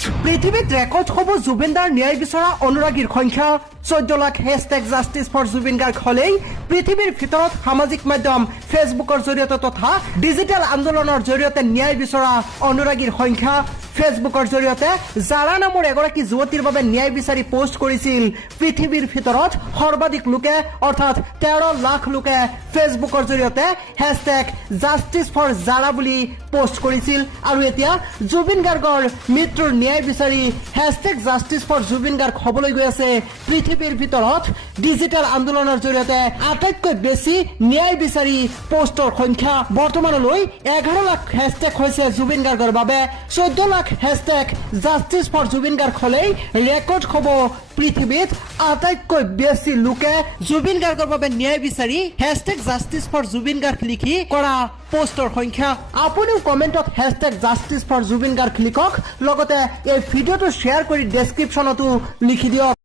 পৃথিবীত ৰেকৰ্ড হব জুবিনদাৰ ন্যায় বিচৰা অনুৰাগীৰ সংখ্যা 14 লাখ #জাষ্টিস ফৰ জুবিন গাৰ্গ হলেই পৃথিৱীৰ ভিতৰত সামাজিক মাধ্যম ফেচবুকৰ জৰিয়তে তথা ডিজিটেল আন্দোলনৰ জৰিয়তে ন্যায় বিচৰা অনুৰাগীৰ সংখ্যা ফেচবুকৰ জৰিয়তে জাৰা নামৰ এগৰাকী যুৱতীৰ বাবে ন্যায় বিচাৰি পোষ্ট কৰিছিল পৃথিৱীৰ ভিতৰত সৰ্বাধিক লোকে অৰ্থাৎ 13 লাখ লোকে ফেচবুকৰ জৰিয়তে #জাষ্টিস ফৰ জাৰা বুলি পোষ্ট কৰিছিল আৰু এতিয়া জুবিন গাৰ্গৰ মৃত্যুৰ ন্যায় বিচাৰি #জাষ্টিস ফৰ জুবিন গাৰ্গ হবলৈ গৈ আছে পৃথিৱীৰ ভিতৰত ডিজিটেল আন্দোলনৰ জৰিয়তে আটাইতকৈ বেছি ন্যায় বিচাৰি পোষ্টৰ সংখ্যা বৰ্তমানলৈ 11 লাখ হেশটেগ হৈছে জুবিন গাৰ্গৰ বাবে 14 লাখ #জাষ্টিস ফৰ জুবিন গাৰ্গ হলেই ৰেকৰ্ড হব পৃথিৱীত আটাইতকৈ বেছি লোকে জুবিন গাৰ্গৰ বাবে ন্যায় বিচাৰি #জাষ্টিস ফৰ জুবিন গাৰ্গ লিখি কৰা পোষ্টৰ সংখ্যা আপুনিও কমেণ্টত #জাষ্টিস ফৰ জুবিন গাৰ্গ লিখক লগতে এই ভিডিঅ'টো শ্বেয়াৰ কৰি ডেছক্ৰিপশ্যনতো লিখি দিয়ক।